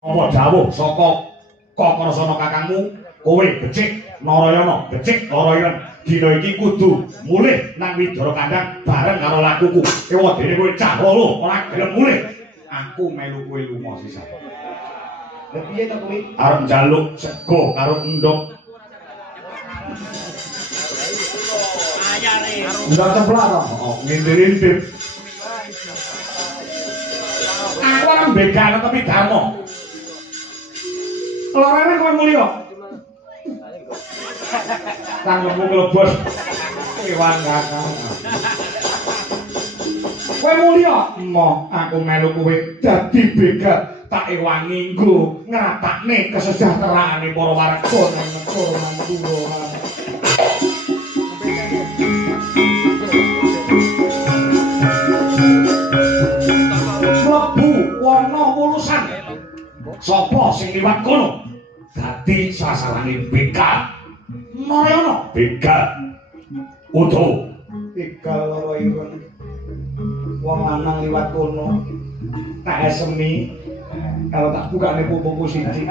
Apa dawuh saka Kakrasana kakangmu kowe becik Narayana becik Narayana dina iki kudu mulih nang Widara Kandang bareng karo lakuku ewadene kowe cah loro ora gelem mulih aku melu kowe lunga sisan lha piye to kowe arep njaluk sego karo endhog ayane ndok ceplak to ngintip aku ora mbegane tapi darmo lorene kowe mulya. Kang lembu klebos iwang kakang. Kowe mulya, emoh aku melu kowe dadi begal tak ewangi nggo ngratakne kesejahteraane para warga nang negara Mandura. Mlebu wana wulusan. Sapa sing liwat kono? Dadi sasarane begal. Narayana begal. Udo begal loro ireng. Wong lanang liwat kono. Tak esemi kalau tak bukane pupuku siji.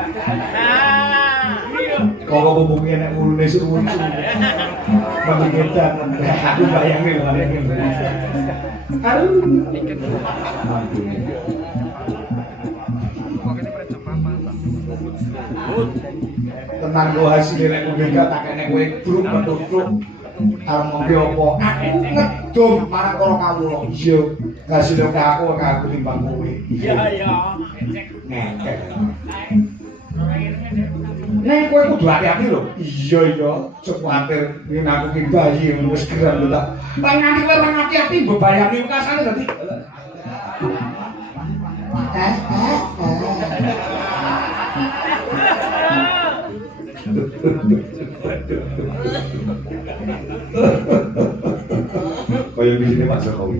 Kok pupuku nek ulune suwi. Pemikiran aku bayangin aduh. Tenang go hasil nek begal tak kene kowe bruk metutuk arep ngombe apa aku ngedum marang para kawula iya hasil aku timbang kowe iya ngekek nek kowe kudu hati-hati lho iya cepater yen aku ki bayi wis geran lho tak nganti kowe ora hati-hati mbebayani wekasane dadi Kaya di sini Pak Jokowi.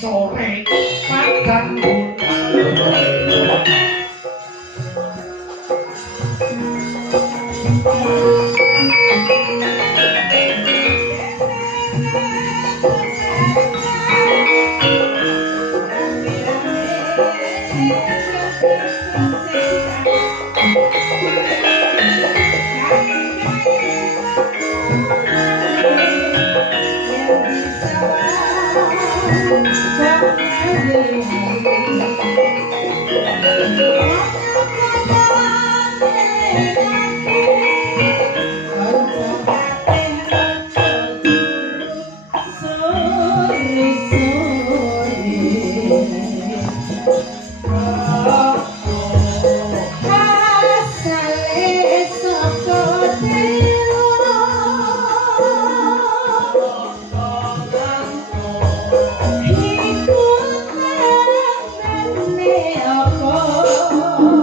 Sore padang Oh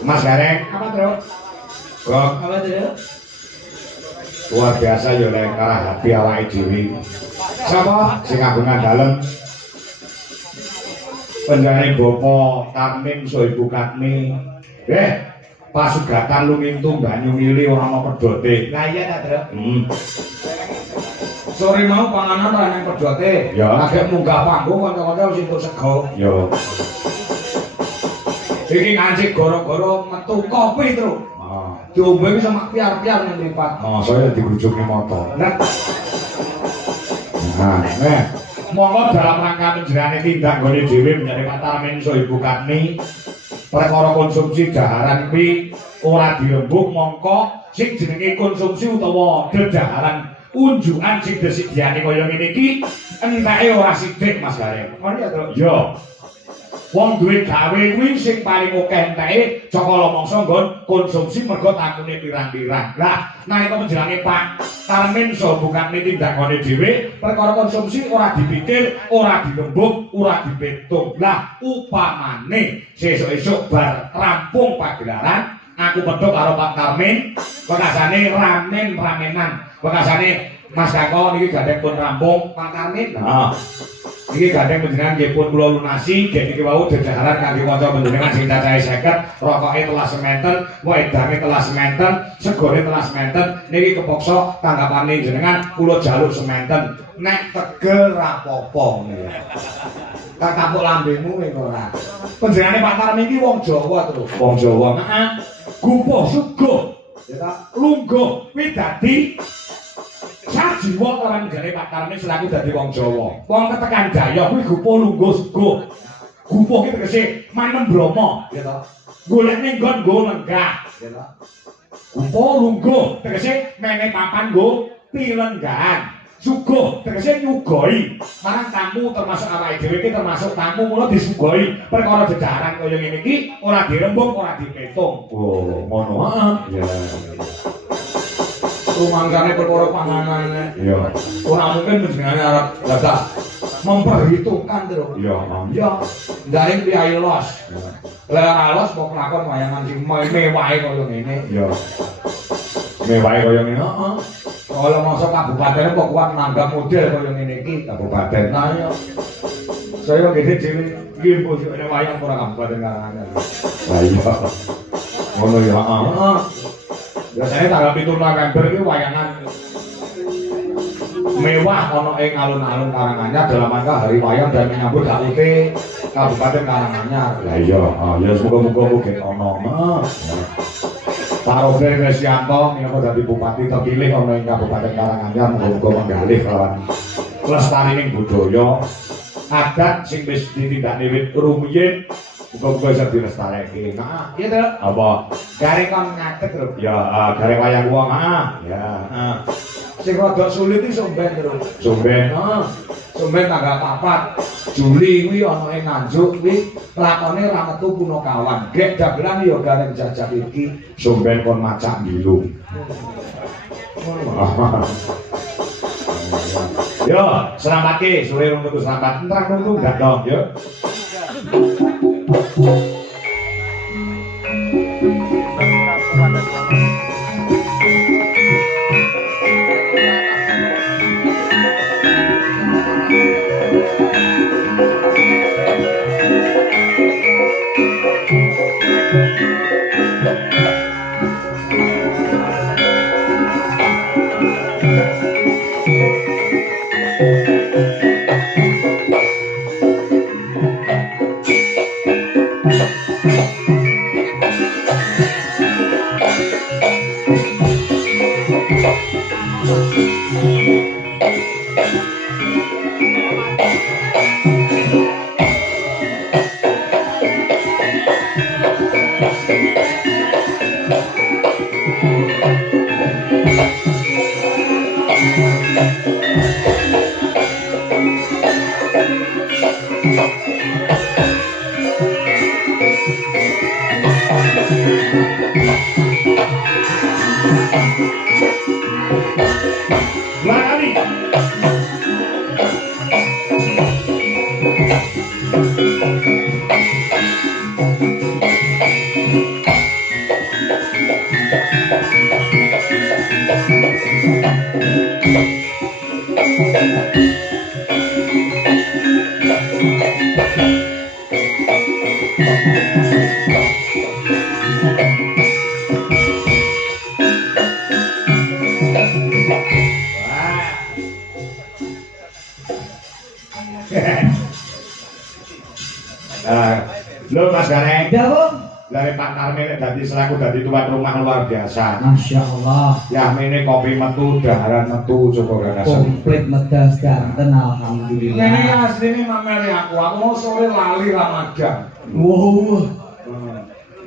Mas Gareng, apa Tru? kok Apa Tru? luar biasa ya lek karah hati awake dhewe. Sapa sing kagungan dalem? Penjane Bapa Karmin so Ibu Katmi. Pasugatan lumintu banyu mili ora ana pedote. Lah iya ta Tru? Sore mau panganan ra nang pedote. Ya. Lagi munggah panggung kanca-kanca wis entuk sego. Yo. Iki ngancik gara-gara metu kopi terus. Diombe wis mak piar-piar nang mripat. Saya digrujukne motor. Nah, Monggo dalam rangka menjerane tindak nggone dhewe menjadi Pak Tarmin so Ibu Katmi. Perkara konsumsi daharan kuwi ora dirembuk mongko sing jenenge konsumsi utawa dedaharan unjukan sing disediani kaya ngene iki entake ora sithik Mas Gareng. ngono ya, Tru. Yo. Wong duwe gawe kuwi sing paling akeh enteke cakala mangsa nggon konsumsi mergo takune pirang-pirang. Lah, nalika menjelange Pak Tarmin so bukan tindakane dhewe, perkara konsumsi ora dipikir, ora dirembuk, ora dipetung. Lah, upamane sesuk-esuk bar rampung pagelaran, aku pedhok karo Pak Tarmin, bekasane ramenan. Bekasane Mas Kako niki gandeng pun rampung Pak Tarmin. Iki gandeng panjenengan nggih pun kula lunasi, gen iki wau dedaharan kangge kanca panjenengan sing cacahe 50, rokoke telas sementen, wedange telas sementen, segone telas sementen. Niki kepoksa tanggapane jenengan kula jaluk sementen. Nek tegel rapopo niku. Tak kapuk lambemu kowe ora. Panjenengane Pak Tarmin iki wong Jawa terus. Wong Jawa. Heeh. Gupo sugo. Ya ta, lungguh kuwi dadi sajiwa orang jare Pak Tarmin selaku dadi wong Jawa. Wong ketekan Jaya kuwi gupo lungguh sugo. Gupo ki tegese manem bromo, ya ta. Golekne nggon nggo lenggah, ya ta. Gupo lungguh tegese mene papan nggo pilenggahan. Sugo tegese nyugoi. Marang tamu termasuk awake dhewe iki termasuk tamu mula disugoi. Perkara dedaharan kaya ngene iki ora dirembuk, ora dipetung. Oh, ngono heeh. Ya. Rumangsane perkara panganane. Iya. Ora mungkin panjenengane arep dadak memperhitungkan terus. Iya. Ya, ndare piye los. Lek ora los kok lakon wayangan sing mewahe kaya ngene. Iya. Mewahe kaya ngene. Heeh. Kalau masa kabupaten kok kuat nanggap model kaya ngene iki Kabupaten. Nah ya. Saya gede dhewe nggih bosone wayang ora kabupaten Karanganyar. Lah iya. Ngono ya, heeh. Heeh. Biasanya tanggal 7 November iki wayangan mewah ana ing alun-alun Karanganyar dalam rangka hari wayang dan menyambut HUT Kabupaten Karanganyar. Lah iya, ya semoga-moga mugi ana. Pak Robert Resianto minangka dadi bupati terpilih ana ing Kabupaten Karanganyar muga-muga menggalih kelawan lestarining budaya adat sing wis ditindakne wit rumiyin muga-muga bisa dilestareke. Nah, Iya to. apa Gareng kon ngadeg lho. ya gareng wayang wong ya. Sing rada sulit iki Somben terus. Somben. Heeh. Somben tanggal 4 Juli kuwi ana ing Nganjuk kuwi lakone ra metu Punakawan. Grek dagelan ya gareng jajak iki Somben kon macak ngilu. Yo, selamatke sore rung metu selamat. Entrang nunggu gak dong, yo. Lho Mas Gareng. Ya, Bung. Lare Pak Karmel dadi selaku dadi tuan rumah luar biasa. Masya Allah. Ya mene kopi metu, daharan metu, coba gagasan. Komplit medal sedanten alhamdulillah. Ini asline mameli aku mau sore lali Ramadan. Wow.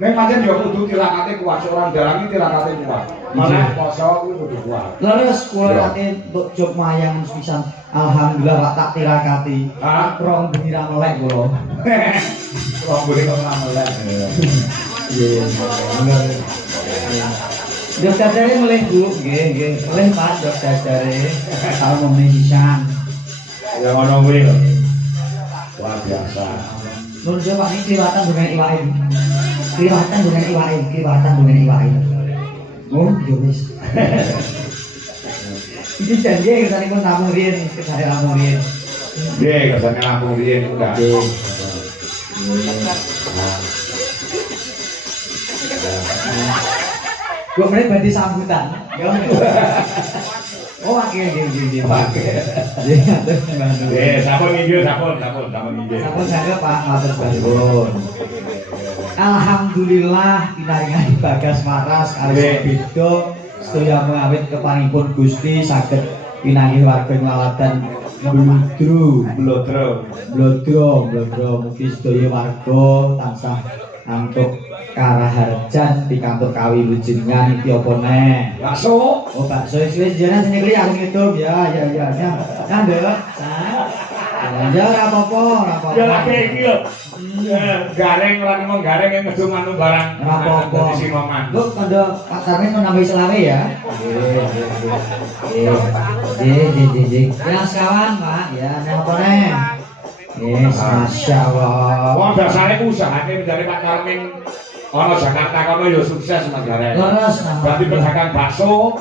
Nek pancen yo kudu tirakate kuat, orang dalangi tirakate kuat. Malah poso kuwi kudu kuat. Leres kula kate untuk jog mayang pisan. Alhamdulillah Pak tak tirakati. Hah? Rong bengi ra melek kula. Wong boleh kok ngamelan. Iya. Dok dadare meleh Bu, nggih. Meleh Pak dok dadare. Kalau mau pisan. Ya ngono kuwi lho. Luar biasa. Nun Pak iki kliwatan dengan iwake. Kliwatan dengan iwake. Oh, yo wis. Iki janji kesane pun namun riyen, kesane namun riyen. Nggih, kesane Lampung riyen udah. Gue mulai badi sambutan. Oh, akhir gini. Sampun inggil, sampun inggil. Sampun saya Pak matur suwun. Alhamdulillah pinaringan Bagas Maras kali beda sedaya mengawit kepanipun Gusti saged pinangi warga nglaladan blodro mugi sedaya warga tansah antuk karaharjan pikantuk kawilujengan iki apa neh. Bakso. Oh bakso wis jenengan sing kli aku ngitung ya. Nduk. Ya ora apa-apa. Ya lagi iki lho. Gareng ora ngomong gareng yang ngedung anu barang. Ora apa-apa. Dadi sinoman. Lu kandha Pak Tarmin menambahi selawe ya. Nggih. Ya sekawan Pak, ya nek apa neh. Yes, Masya Allah. Wong dasare usahane dari Pak Karmin ana Jakarta kono ya sukses Mas Gareng. Leres Berarti pedagang bakso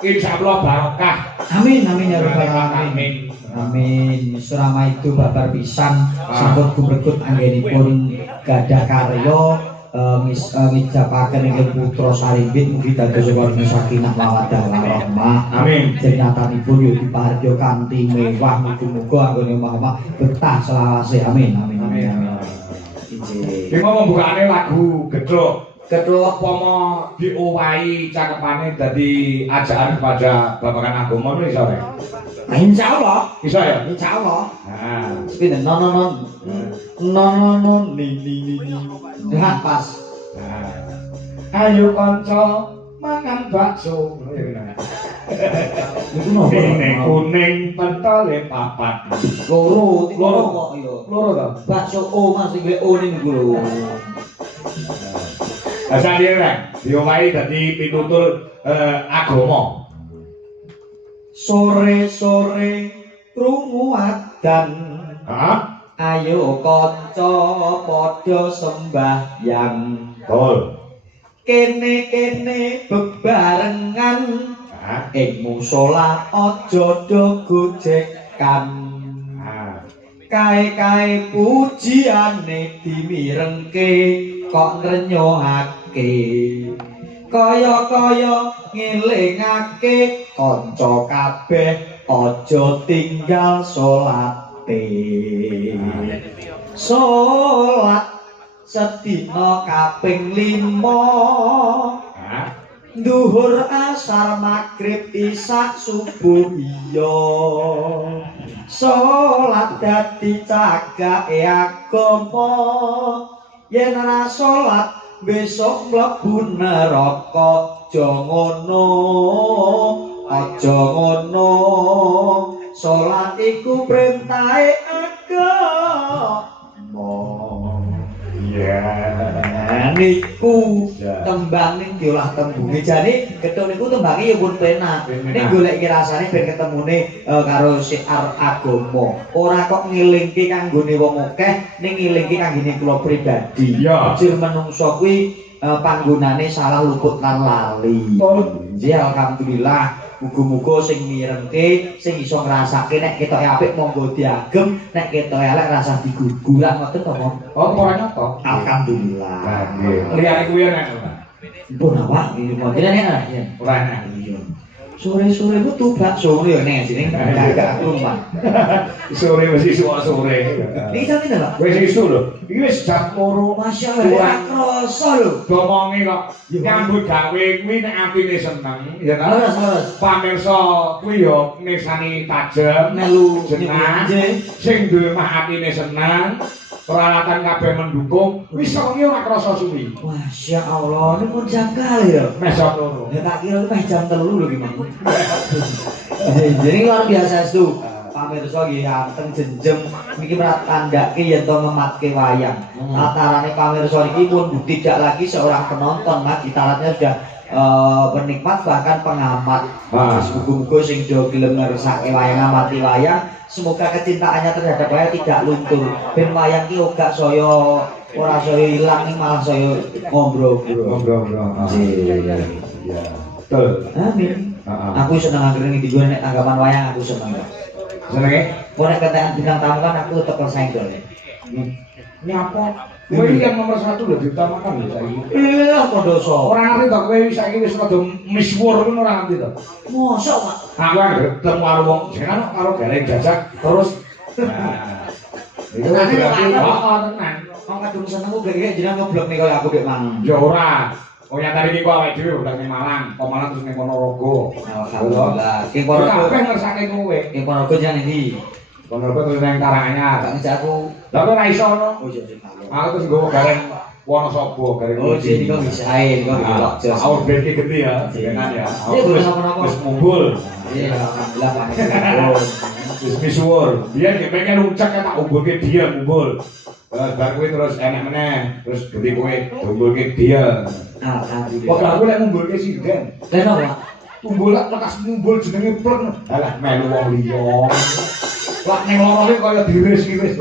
insyaallah barokah. Amin ya rabbal Pak alamin. Karmin. Amin. Surama itu babar pisan sampun gubregut anggenipun gadah karya mijapaken inggih putra sarimbit mugi dados warga sakinah mawaddah warahmah. Amin. Jenyatanipun yo dipaharjo kanthi mewah muga-muga anggone omah-omah betah selawase. Amin. Iki mau pembukaane lagu Gedhok. Kedua Pomo diowahi cakepane dadi ajaan kepada babakan agama iso rek. insyaallah Iso ya? insyaallah Nah, sepeda non ni lihat pas. ayo kanca mangan bakso. Iku nopo? Ini kuning pentole papat. Loro kok ya. Loro to. Bakso O Mas iki O niku lho. Lah sadhe rek, diowahi dadi pitutur agama. Sore-sore krungu adan. Hah? Ayo kanca padha sembahyang. Betul. Kene-kene bebarengan Hah? ing musala aja do gojekan. Kae-kae pujiane dimirengke kok nrenyohake. Kaya-kaya ngelingake kanca kabeh aja tinggal salate. Salat sedina kaping 5. Hah? Duhur asar magrib isak subuh iya. Salat dadi cagake agama. Yen ora salat besok mlebu neraka. Aja ngono, aja ngono. Salat iku perintahe agama. Iya. Niku Ya. tembang ning diolah tembunge jane gedhong niku tembange ya pun penak ning golek rasane ben ketemune karo syiar agama ora kok ngilingke kanggone wong akeh ning ngilingke kanggone kula pribadi Ya. jur menungso kuwi panggonane salah luput lan lali nggih alhamdulillah muga-muga sing mirengke sing iso ngrasake nek ketoke apik monggo diagem nek ketoke elek rasah digugu lah ngoten to Pak. Oh, ora nyoto. Alhamdulillah. Nah, nggih. Liyane kuwi enak. Pun apa? Ini mau tidak enak ya. Ora enak. Sore-sore itu tuh bakso ya nih sini gak rumah. Sore mesti sore. Ini kita tidak lah. Wis isu lho. Iki wis jam 2. Masya Allah, kroso lho. Domonge kok nyambut gawe kuwi nek atine seneng ya ta. Leres. Pamirsa kuwi yo nesani tajem Melu jenah sing duwe mah atine seneng peralatan kabeh mendukung wis wengi ora krasa suwi. Masya Allah, ini pun jangkal ya. Mesok loro. Ya tak kira itu jam 3 lho gimana. Jadi luar biasa itu. Pamirsa nggih anteng jenjem niki tandake yen to mematke wayang. Latarane pamirsa niki pun tidak lagi seorang penonton, Mas, ditaratnya sudah penikmat bahkan pengamat. Muga-muga sing do gelem ngersake wayang ngamati wayang, semoga kecintaannya terhadap wayang tidak luntur. Ben wayang ki ora saya ora saya ilang ning malah saya ngombro-ngombro. Ngobrol-ngobrol. Iya. Betul. Amin. Heeh. Aku seneng anggere ning digo nek tanggapan wayang aku seneng. Senenge? Kok nek ketekan bintang tamu kan aku tetep persenggol. Ini apa? Kowe iki yang nomor 1 lho diutamakan lho saiki. Iya, kondoso. Ora ngerti to kowe saiki wis rada misuwur ngono ora ngerti to. Mosok, Pak. Aku ketemu karo wong jenengan karo galeng jajak terus itu Tenane lho, berarti Pak. tenan. Wong kadung seneng kok gak jenengan ngoblok nih kaya aku dek mang. Ya ora. Oh nyata iki kok awake dhewe udah ning Malang, kok Malang terus ning Ponorogo. Alhamdulillah. Ki Kabeh Ponorogo. ngersake kowe. Ki Ponorogo jangan iki. Ponorogo terus ning Karanganyar. Gak ngejak aku. Lah kok ora iso ono? Oh iya sih. Aku terus nggowo gareng Wonosobo, gareng. Oh jadi kok bisa ae kok delok jos. Our band iki gede ya, jenengan ya. Iya, boleh napa-napa. Wis mumbul. Iya alhamdulillah Pak. Wis misuwur. Biyen nek pengen ucek tak umbulke dia mumbul. Bar kuwi terus enak meneh, terus gede kowe umbulke dia. Alhamdulillah. Kok aku lek ngumbulke sinden. Lah napa? Tumbul lak lekas mumbul jenenge plek. Alah melu wong liya. Lak ning lorone kaya diris-iris.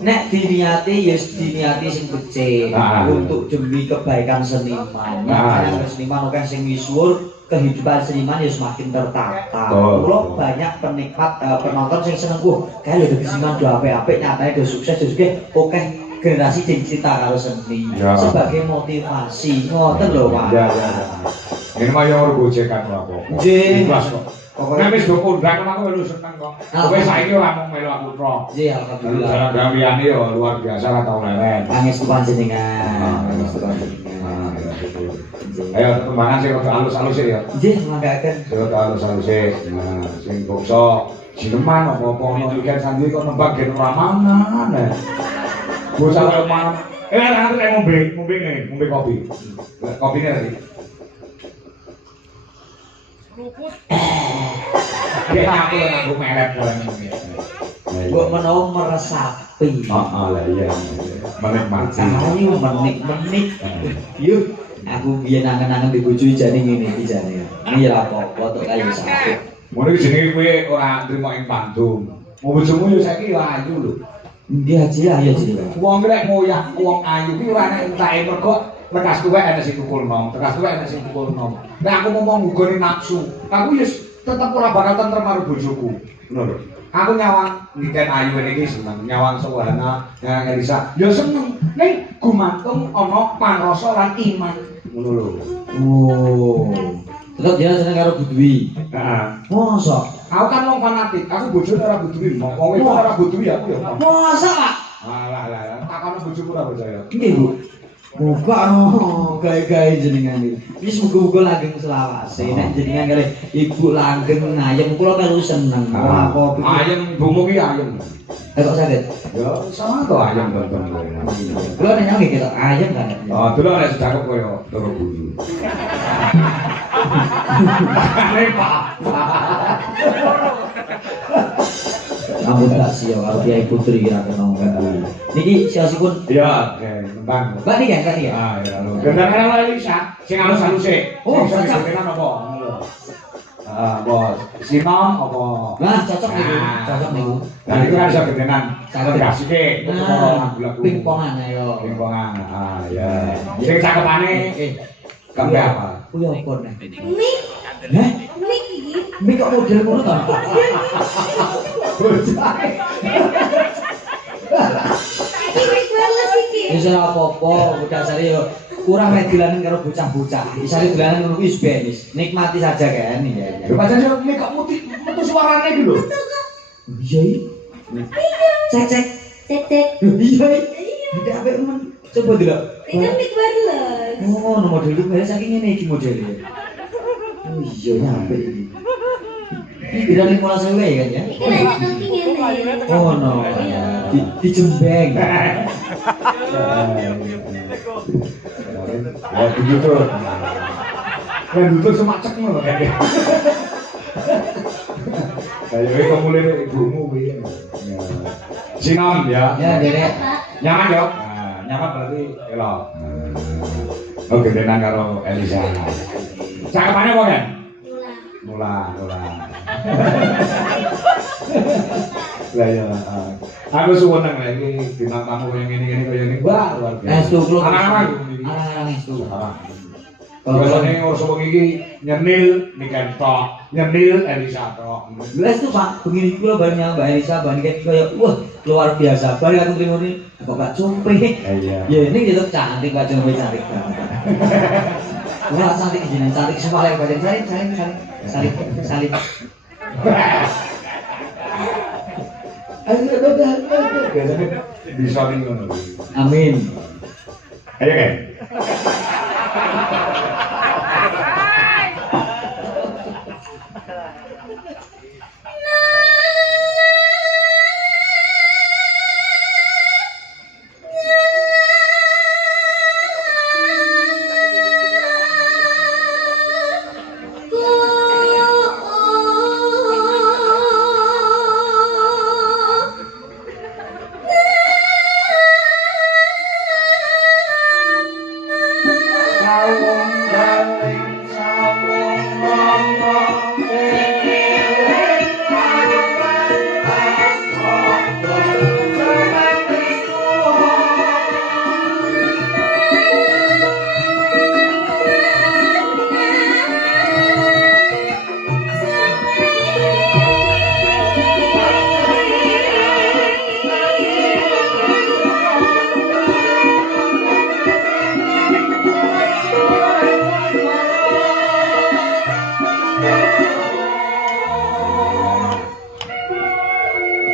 Nek diniati ya diniati sing becik untuk demi kebaikan seniman. Karena seniman akeh sing misuwur, kehidupan seniman ya semakin tertata. Kula banyak penikmat penonton sing seneng kae lho dadi seniman do apik-apik nyatane do sukses juga akeh generasi sing cinta karo seni sebagai motivasi. Ngoten lho, Pak. Ya. Ini mah yo gojekan aku. Nggih. Ikhlas kok. Nek wis do kondang aku melu seneng kok. Kowe saiki ora mung melu aku tok. Nggih, alhamdulillah. Jalan gaweane yo luar biasa ra tau leren. Pangestu panjenengan. Pangestu panjenengan. Ayo tembangan sing rada alus-alus ya. Nggih, mangkaken. Sing rada alus-alus nah sing bokso jineman apa-apa ono weekend sandi kok nembang gen ora mangan. Bocah kaya mangan. Nanti nek ngombe kopi. Kopine tadi. Dia nyapu nganggo meret kowe. Mbok menawa meresapi. Heeh lah iya. Menikmati. Ayo menik-menik. Yuk, aku biyen angen-angen di bojo jane ngene iki jane. Iki ra apa-apa tok kayu sapi. Ngono iki jenenge kowe ora nrimo ing Bandung. Mau bojomu yo saiki yo ayu lho. Ndi aja ayo sih. Wong lek ngoyak wong ayu ki ora nek entake mergo lekas tuwek ana sing tukul nom, lekas tuwek ana sing tukul nom. Nek aku ngomong nggone nafsu, aku yo tetep ora bakal tentrem karo bojoku. Ngono lho. Aku nyawang niken ayu iki seneng, nyawang Sowana, nyawang Elisa. Yo seneng. Ning gumantung ana pangrasa lan iman. Ngono lho. Oh. Tetep dia seneng karo Budwi. Heeh. Mosok. Aku kan wong fanatik, aku bojone ora budui, wong itu ora budui aku ya. Mosok, Pak? Alah, takono bojoku ora percaya. Nggih, Bu. Muga gawe-gawe jenengan iki. Wis muga-muga langgeng selawase. Nek jenengan kare Ibu langgeng ngayem kula melu seneng. Ora apa Ayem ibumu ki ayem. kok sakit. Ya sama to ayem tonton kowe. Kula nek nyanyi ketok ayem kan. Oh, delok nek sedakep koyo loro bulu. Pak. Ampun tak sia karo Kiai Putri kira kena nggawe. Niki siosipun Iya, tentang. Mbak niki kan ya. Ah, ya lho. Gendane ala Elisa, sing halus-haluse. Oh, sing cocok. gedenan apa? Ah, bos. Sinom apa? Nah, cocok niku. Cocok niku. Nah, itu kan iso gedenan. Cakep. Gasike, Nah, pingpongan ayo. pingpongan. Ah, ya. Sing cakepane kembe apa? Kuwi apa nek? Mik, Heh, mik iki. mik kok model ngono ta? Bocah. Iki mik wireless iki. Wis ora apa-apa, bocah sari yo kurang nek dilanen karo bocah-bocah. Isane dilanen ngono wis benis. Nikmati saja kan ya. Lho pancen yo nek kok metu suarane iki lho. Iya iki. Cek cek. Cek cek. Iya iki. Tidak apik men. Coba delok. Iki kan mik wireless. Oh, no model iki kaya saking ngene iki modele. Oh iya nyampe iki. Iki kira 15.000 kan ya? Iki nek nyoki ngene. Oh no. Dijembeng. Oh, begitu. Kan itu semacam ngono kan. Kayak iki kok mulai ibumu kuwi. Ya. Sinom ya. Ya, Dek. Nyaman yo. Nah, nyaman berarti elok. Oh, gedenan karo Elisa. Cakepane apa kan? Mula. Mula. Lah ya. Aku suweneng lek iki bintang tamu koyo ngene-ngene koyo ngene. Wah, luar biasa. Estu kula. Anak-anak. Anak-anak estu. Biasane ngurus wong iki nyenil niken tok, nyenil Elisa tok. Belas tuh Pak, begini kula bareng Mbak Elisa bareng kayak wah luar biasa. Bareng aku terima ini kok Pak Cumpe. Iya. Ya ini gitu cantik Pak Cumpe cantik banget. Wah cantik jenengan cantik semua Pak Cumpe salib. Biasane bisa ning ngono. Amin. Ayo kan.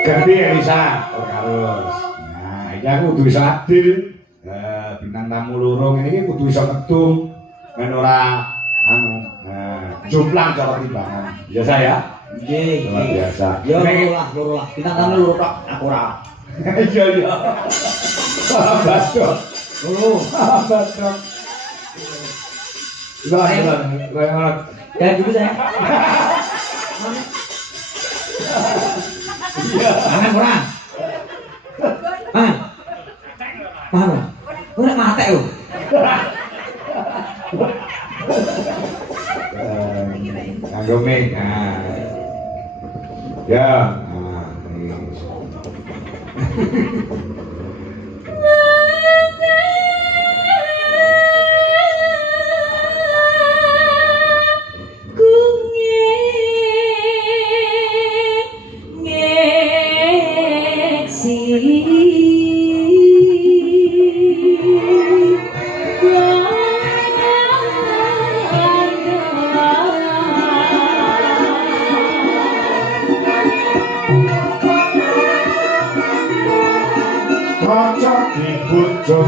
Ganti Elisa, harus. Nah, iki aku kudu iso adil. Bintang tamu loro ngene iki kudu iso ngedung ben ora jomplang cara timbangan. Biasa ya? Nggih. Luar biasa. Ya loro lah. Bintang tamu loro tok aku ora. Iya iya. Badok. Loro. Badok. Lah, Dan dulu saya. Mangan kurang. Mangan. Mangan. Ora mate lho. Nganggo mic. Nah. Ya. Nah. Raja dibujuk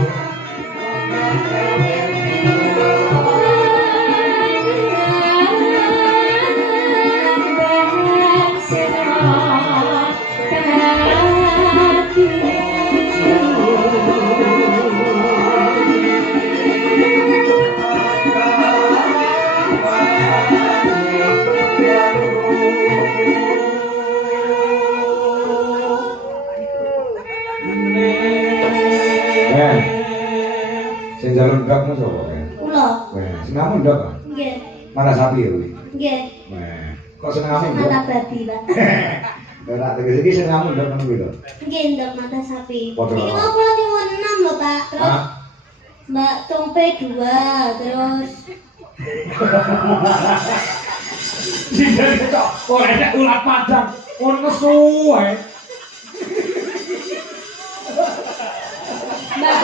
Sing jalur ndok sapa kan? Kula. Weh, senengmu ndok. Nggih. Mata sapi ya kuwi. Nggih. Weh, kok senengmu ndok? Mata babi, Pak. Ora tegese iki senengmu ndok ngono kuwi lho. Nggih, ndok mata sapi. Padha. Iki mau kula nyuwun 6 lho, Pak. Terus Hah? Mbak Compe 2, terus Sinten kok oleh nek ulat padang kon nesu ae. Mbak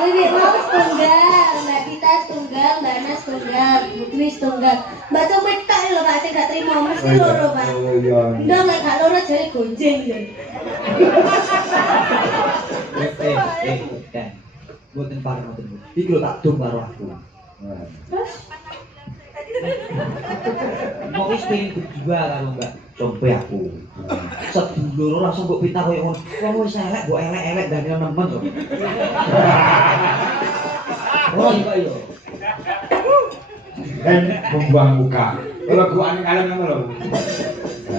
Wiwi mau setunggal, Mbak Tita setunggal, Mbak Ana setunggal, Bu Dwi setunggal. Mbak Compe tak lho, Pak, sing gak trimo mesti loro, Pak. Oh iya. Ndok lek gak loro jare gonjeng ya. Dan mboten pareng mboten. Iki lho tak dong karo aku. Terus Mau wis pengen berdua karo Mbak Compe aku. Sedulur langsung mbok pitah koyo ngono. Wong wis elek mbok elek-elek dan yo nemen kok. Oh iya iya. Dan membuang muka. Kalau gua aneh kalian ngono lho.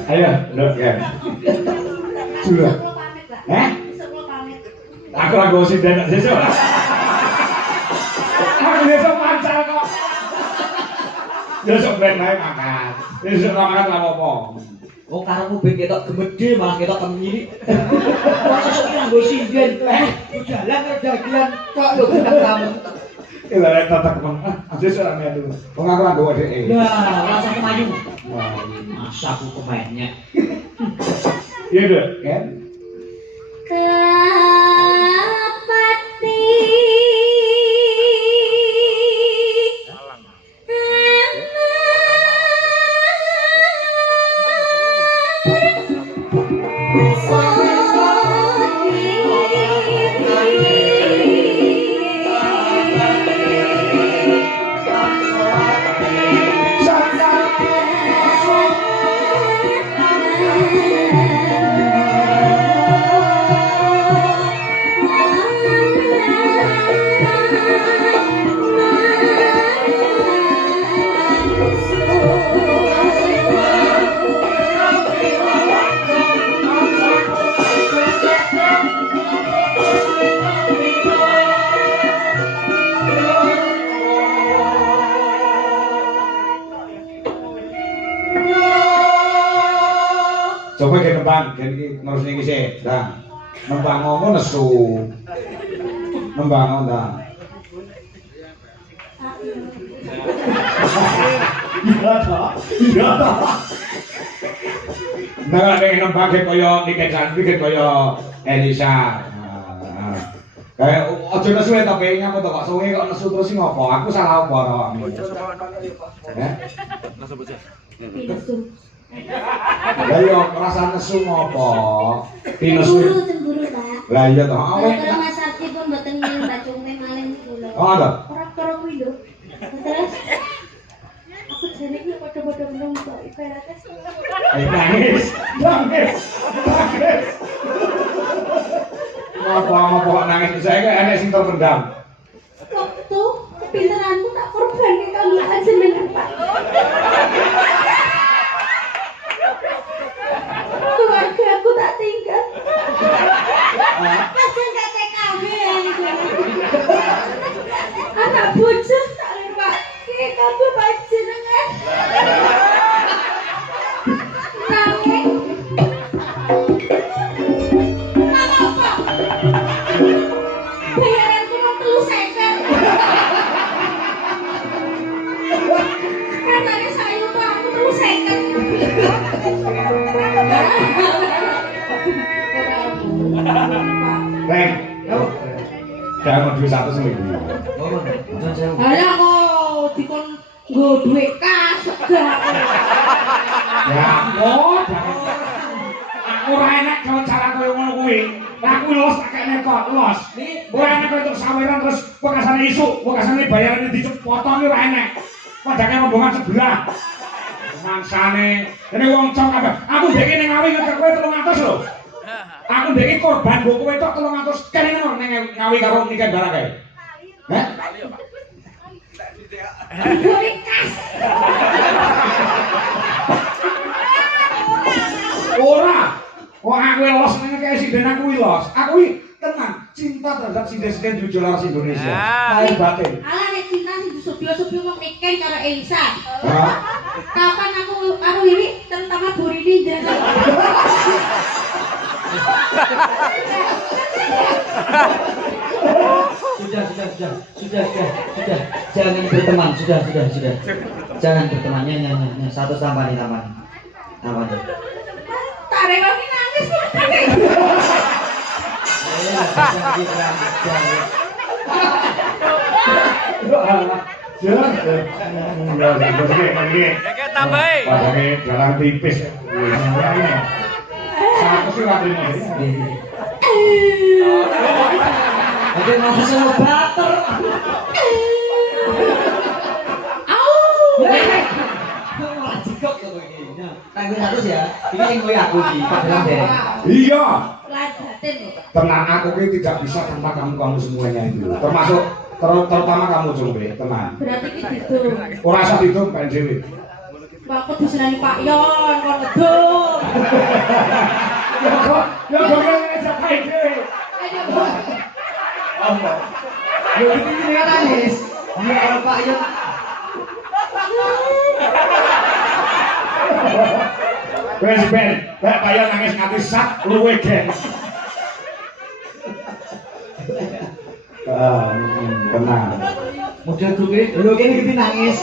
Ayo, ndok ya. Sudah. kula pamit, Pak. Eh? Besok kula pamit. Aku lagi gosip dan sesuk. Aku besok mancal kok. Besok ben bae makan. Besok ora makan lha apa. Oh karepmu ben ketok gemede malah ketok kemiri. Sesuk iki nggo sinden. Jalan karo dagelan kok lho bintang tamu. Ila tetek men. Besok ora metu. Wong aku lagi gede. Lah, rasa kemayu. Masa aku kemainnya. Iya deh, kan? Kapati Coba ke nembang, jadi ngurus ini sih, dah. Nembang ngomong nesu, nembang ngomong dah. Iya ta. Iya ta. Nah, pengen nembang kayak koyo Niken Santi, kayak koyo Elisa. Kayak ojo nesu ya tapi nyapa kok suwe kok nesu terus ngopo? Aku salah apa awakmu? Eh? Pinesu. Lah yo rasa nesu ngopo? Pinesu. Cemburu, Pak. Lah iya toh. Awake. Kalau Mas Sarti pun mboten ngirim Mbak Compe maling kula. Oh, ada. Ora karo kuwi lho. Terus aku jane iki padha-padha menung kok ibaratnya. Ayo nangis. Nangis. Nangis. Ngopo kok nangis saya kayak enek sing terpendam. Waktu kepinteranku tak korbanke kanggo panjenengan, Pak. bujur tak lempake kabeh panjenengan. Nanging apa? Bayaranku mau 3.000. Katanya sayu Pak, aku 3.000. Reng. Jangan duit 100 ribu. Ayo kok dikon nggo duit kas gak. Ya ampun. Aku ora enak kalau cara koyo ngono kuwi. Lah aku los tak kene kok los. Ora enak koyo untuk saweran terus bekasane isuk, bekasane bayarane dipotong ora enak. Padake rombongan sebelah. Mangsane, ini wong cong kabeh. Aku ndek ning ngawi ngekek kowe 300 lho. Aku ndek korban mbok kowe tok 300 kene nang ngawi karo nikah barang kae. Heh? Duit kas. Ora. Wong aku los nang kae sinden aku los. Aku tenang, cinta terhadap sinden-sinden jujur laras Indonesia. Lahir batin. Ala nek cinta sing disubyo-subyo mau nikah karo Elisa. Hah? Kapan aku karo Wiwi tentang Burini jalan. Sudah. Jangan berteman, sudah. Jangan berteman, nyanyi. Satu tampani. Tak rewangi nangis kok. Jalan. Tambahin. Padahal jalan tipis. Satu sih nggak terima. Oke, masih sama bater. Malah jikok tuh begini. Tanggung 100 ya. Ini yang gue aku di Padang deh. Iya. Ladaten kok. Tenang, aku ini tidak bisa tanpa kamu semuanya itu. Termasuk terutama kamu Jombe, tenang. Berarti ki gitu. Ora usah dihitung Pak Dewi. Aku disenani Pak Yon kon ngedum. Ya kok ngajak Pak Dewi. Apa? Yo ini kan nangis. Dia kalau Pak Yon. Wes ben, Pak Yon nangis nganti sak luwe gen. Tenang. Model grup ini, lu kini nangis.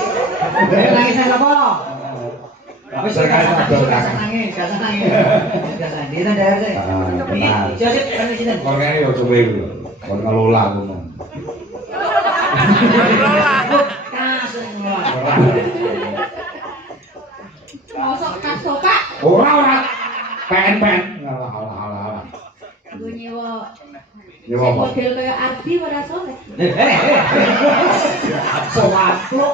Nangis apa? Wis nangis. Dia ada aja. Ini jadi kan di sini. Korene yo coba iku. Kon ngelola ngono. Kas ngelola. Mosok kas to, Pak. Ora. PN. Alah. Gue nyewa. Nyewa apa? Model kayak Ardi ora soleh. Sewaktu.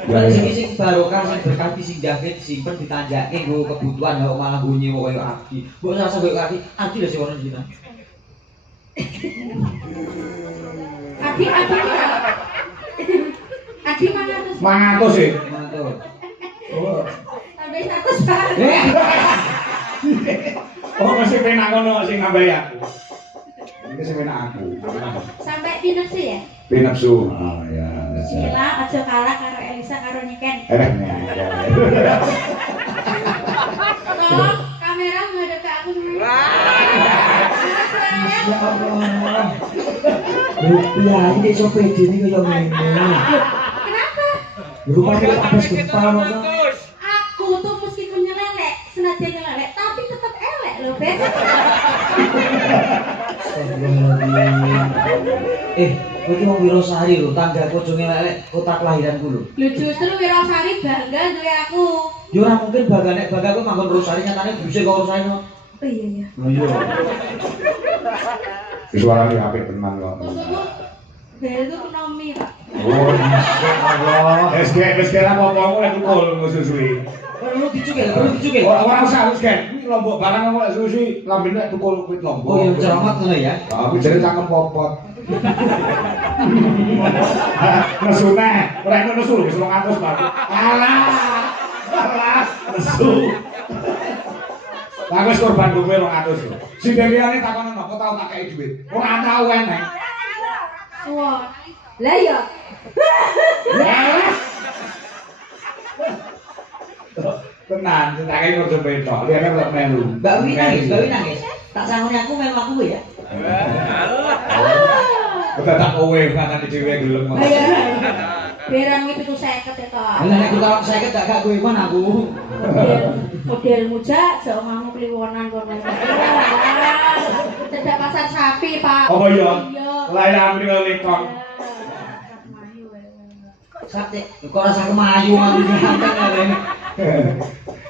Bukan sing barokah sing berkah sing jahit simpen ditanjake nggo kebutuhan kok malah nggo nyewa koyo Ardi. Mbok rasa koyo Ardi lho sing ono dina. Adi mana tuh? Mangatus sih. Mantul. Sampai 100 Pak. Oh, masih penak ngono sing nambahi aku. Iki sing penak aku. Sampai pinapsu ya? Pinapsu. Oh ya. Bismillah, aja kalah karo Elisa karo Niken. Tolong kamera menghadap ke aku dulu. Ya Allah. Rupiah iki iso pede iki kaya ngene. Kenapa? Rupane abis gempa masa. Aku tuh meskipun nyelelek, senajan nyelelek, tapi tetap elek loh, Ben. Kowe iki wong Wirosari lho, tanggaku aja ngelelek kota kelahiranku lho. Lho justru Wirosari bangga duwe aku. Ya ora mungkin bangga nek bangga kowe manggon Wirosari nyatane buse kok Wirosari no. Oh iya. Iya. Suarane apik tenan kok. Maksudku bel itu ekonomi, Pak. Oh, masyaallah. Wis apa-apa aku lek tukul susui. Perlu dicukil. Ora usah wis kan. Iki lombok barang kok susi lambene tukul kuit lombok. Oh ya ceramah ngono ya. Tapi jare cangkem popot. Nesu neh, ora enak nesu wis 200 Pak. Alah, nesu. Lah wis korban duwe 200 lho. Sing liyane takonan apa tau tak kei dhuwit. Ora tau eneng. Wah. Lah ya. Tenan, tak kene ojo petok. Liyane kok melu. Mbak Wi nangis. Tak sangoni aku melu aku ya. Kok tak kowe kan dhewe gelem. Berang iki 750 ya to. Lah nek kula 50 gak kowe kon aku. Model muja jauh ngamu kliwonan kono. Cedak pasar sapi, Pak. Apa iya? Iya. Layang ning lekong. Sate, kok rasa kemayu aku ganteng ngene.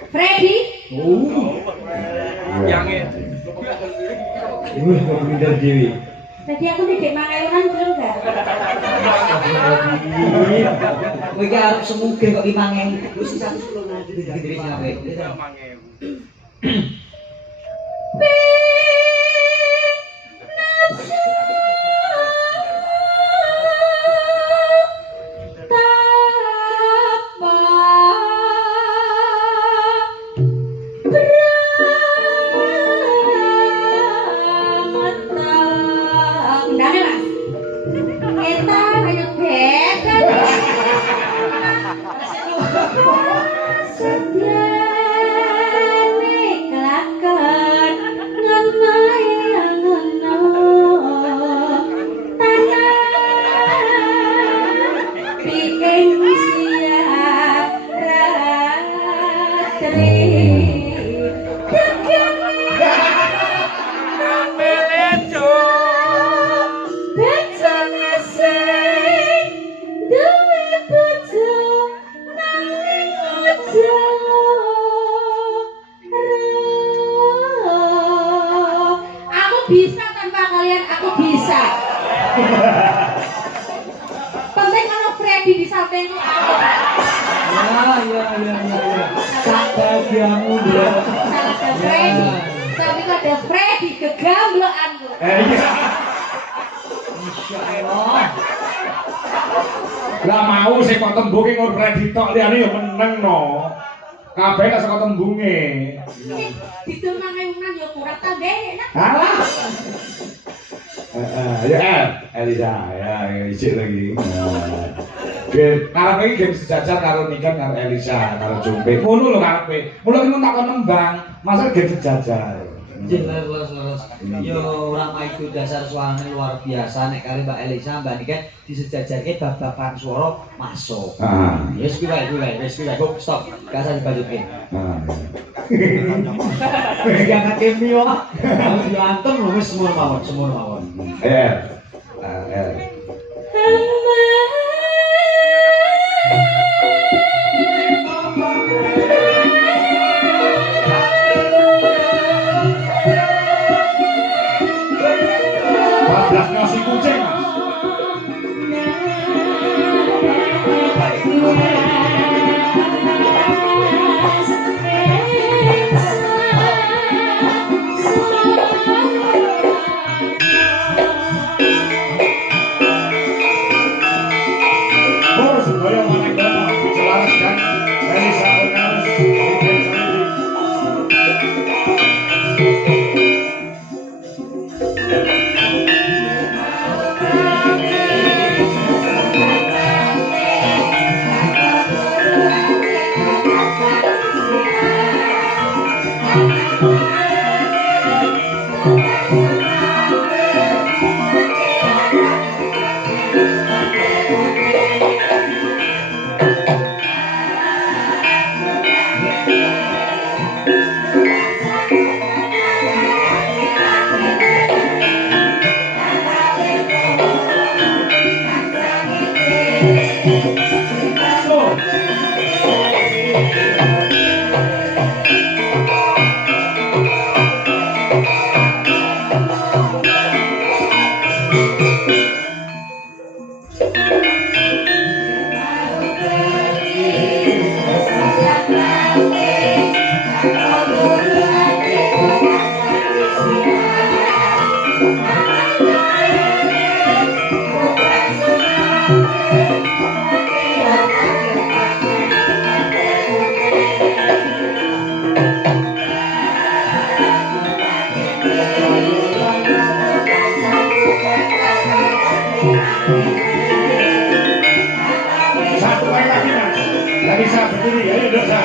Freddy. Wih, kok pinter dewi. Tadi aku didik mangayunan belum enggak? Kowe iki arep semuge kok 5.000. Wis 110 nanti gede-gede sing ape. Bisa tanpa kalian, aku bisa. Penting kalau Freddy di sampingku. Iya. Tak bagianmu, Bro. Salah ada Freddy. Tapi kok ada Freddy kegambloanku. Iya. Masyaallah. Lah mau sing kok tembunge ngur Freddy tok liyane ya meneng no. Kabeh gak saka tembunge. Didol mangayunan ya kurang tambah enak. Alah. Ya Elisa, ya ijik lagi. Karepe iki game sejajar karo nikah karo Elisa, karo Jumpe. Ngono lho karepe. Mula iki tak kon nembang, masa game sejajar. Jin leres. Yo Rama itu dasar suarane luar biasa nek kali Mbak Elisa Mbak Nika disejajarke bab-baban swara masuk. Heeh. Wis kuwi wae. Stop. Gak usah dibajuke. Jangan kemi wae. Harus diantem lho wis semua mawon. Nasi kucing. Supaya mana dijelaskan Elisa Ornaus di Satu lagi Mas. Lagi saya berdiri, ayo dosa.